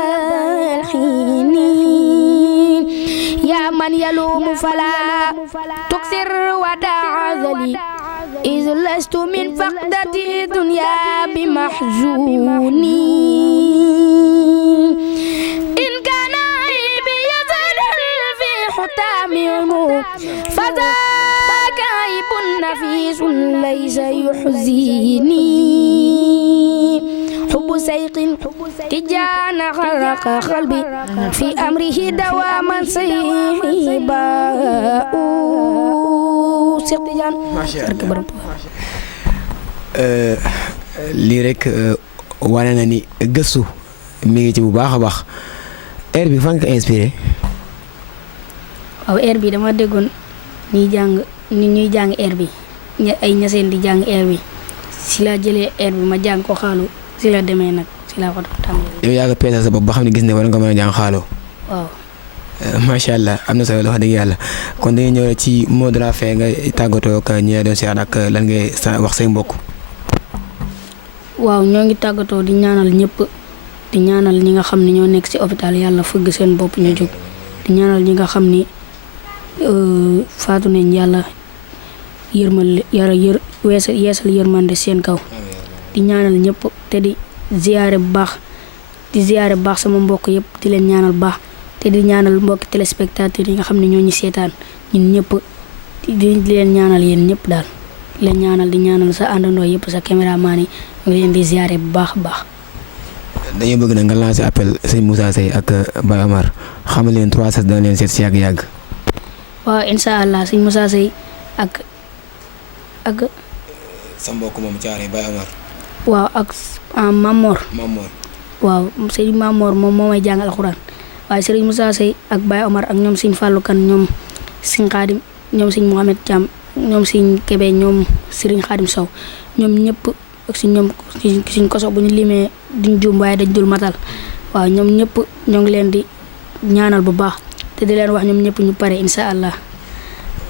الحين يا من يلوم فلا تكسر ودع ذلي إذ لست من فقدة الدنيا بمحزوني إن كان عيبي يزال في حتامه فذاك عيب نفيس ليس يحزيني حب سيق تجان خرق قلبي في أمره دواما سيباء سيق تجان lii rek wane na ni gëstu mi ngi ci bu baax a baax air bi fan nga ko inspiré. waaw air bi dama déggoon ñuy jàng air bi ay ñaseen di jàng air bi si laa jëlee air bi ma jàng ko xaalu si la demee nag si laa ko tàmbalee. yow yaa ngi peese sa bopp ba xam ne gis ne war nga mën a jàng xaaloo. waaw. macha allah am na solo wax dëgg yàlla kon dañuy ñëw ci mot de la fin nga tàggatoo ak ñi doon seet ak lan ngay wax say mbokk. waaw ñoo ngi tàggatoo di ñaanal ñëpp di ñaanal ñi nga xam ne ñoo nekk ci hôpital yàlla fëgg seen bopp ñu jóg di ñaanal ñi nga xam ni faatu nañ yàlla yeesal yërmande seen kaw di ñaanal ñëpp te di ziyaare bu baax sama mbokk yëpp di leen ñaanal baax te di ñaanal mbokki téléspectateurs yi nga xam ne ñoo ñu seetaan ñun ñëpp di leen ñaanal yéen ñëpp daal di leen ñaanal di ñaanal sa àndandoo yëpp sa caméraman yi ñu ngi leen di ziyaare bu baax a baax. dañoo bëgg na nga lancer appel sëñ Moussa Seye ak Baye Omar xamal leen 3S dana leen seet si yàgg-yàgg. waaw incha allah sëñ Moussa Seye ak. sa mbokk moom Thiaré Baye Omar. waaw ak Mamor. Mamor. waaw sëriñ Mamor moom moo may jàngal alxuraan waaye sëriñ Moussa Seye ak Baye Omar ak ñoom sëñ Fallou Kane ñoom sëñ Xaadim ñoom sëñ Mohamed Thiam ñoom sëñ Kébé ñoom sëriñ Xaadim Sow ñoom ñëpp ak si ñoom suñ koso bu ñu limee duñ juum waaye dañ dul matal waaw ñoom ñëpp ñoo ngi leen di ñaanal bu baax te di leen wax ñoom ñëpp ñu pare incha allah.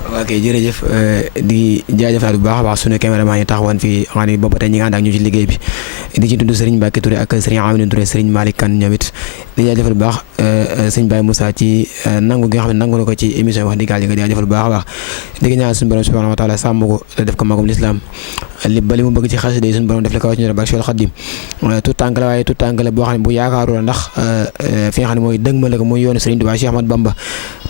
ok jërëjëf di jaajëfal bu baax a baax sunu caméraman yi taxawoon fii xam ne booba tey ñi nga ànd ak ñu ci liggéey bi di ci tudd Serigne Mbacke Touré ak Serigne Amina Touré Serigne Malick Kane ñoom it di jaajëfal bu baax sëñ Baye Moussa ci nangu gi nga xam ne nangu na ko ci émission wax dëgg yàlla di jaajëfal bu baax a baax di ñaan suñu borom subhanahu wa taala sàmm ko def ko magum l'islam li bali mu bëgg ci xasida yi suñu borom def la ko ci ñu barke Cheikh Khadim tout tànk la waaye tout tànk la boo xam ne bu yaakaaru la ndax fi nga xam ne mooy dëgmale ko muy yoonu Serigne Touba Cheikh Ahmadou Bamba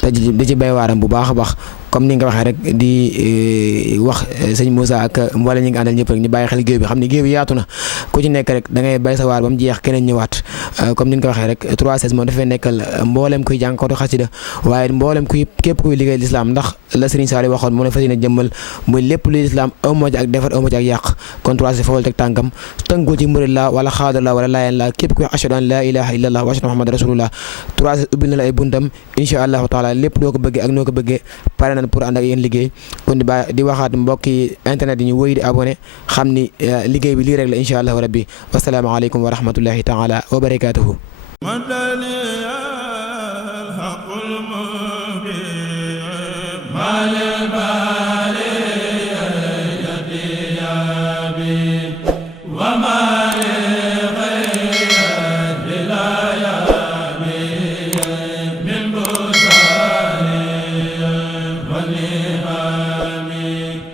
te di ci bay waaram bu baax a baax comme ni nga waxee rek di wax sëñ Moussa ak mboolem ñi nga àndal ñëpp rek ñu bàyyi xel géew bi xam ne géew bi yaatu na ku ci nekk rek da ngay bay sa waar ba mu jeex keneen ñëwaat comme ni nga ko waxee rek 316 moom dafay nekkal mboolem kuy jàngkatu xasida waaye mboolem képp kuy liggéey lislaam ndax la Serigne Saliou waxoon mu ne fas yéene jëmmal muy lépp luy lislaam amoo ci ak defar amoo ci ak yàq kon 316 fawal teg tànkam tënkul ci murid la wala xaadar la wala laayeen la képp kuy ashhadu an la ilaha illallah wa ashhadu muhammad rasulullah 316 ubbil na la ay buntam incha allahu taala lépp doo ko bëggee ak noo ko bëggee pare nañ pour ànd ak yéen liggéey kon di waxaat mbokki internet yi ñu wéy di abonné xam ni liggéey bi lii rek la incha allahu rabbi wasalaamaaleykum wa rahmatullahi taala wa barakatuhu